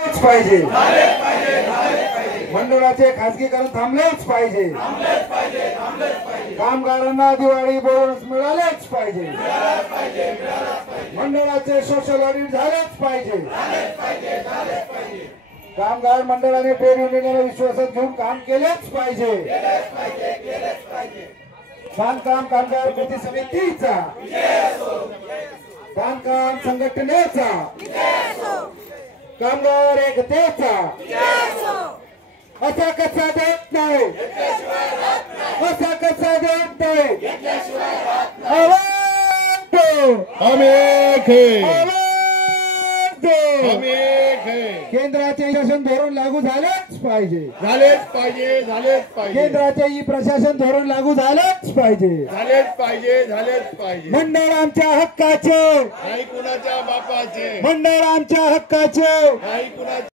पाहिजे मंडळाचे खासगीकरण थांबलेच पाहिजे कामगारांना दिवाळी बोनस मिळालेच पाहिजे मंडळाचे सोशल ऑडिट झालेच पाहिजे कामगार मंडळाने ट्रेड युनियनला विश्वासात घेऊन काम केलेच पाहिजे बांधकाम कामगार कृती समितीचा बांधकाम संघटनेचा कामगार एकतेचा असा कसा देत नाही असा कसा देत नाही आवाज दो हम एक हैं आवाज दो हम एक हैं केंद्राचे शासन धोरण लागू झालेच पाहिजे झालेच पाहिजे झालेच पाहिजे केंद्राचे ई प्रशासन धोरण लागू झालेच पाहिजे झालेच पाहिजे झालेच पाहिजे मंडळ आमच्या हक्काचे नाही कुणाच्या बापाचे मंडळ आमच्या हक्काचे नाही कुणाच्या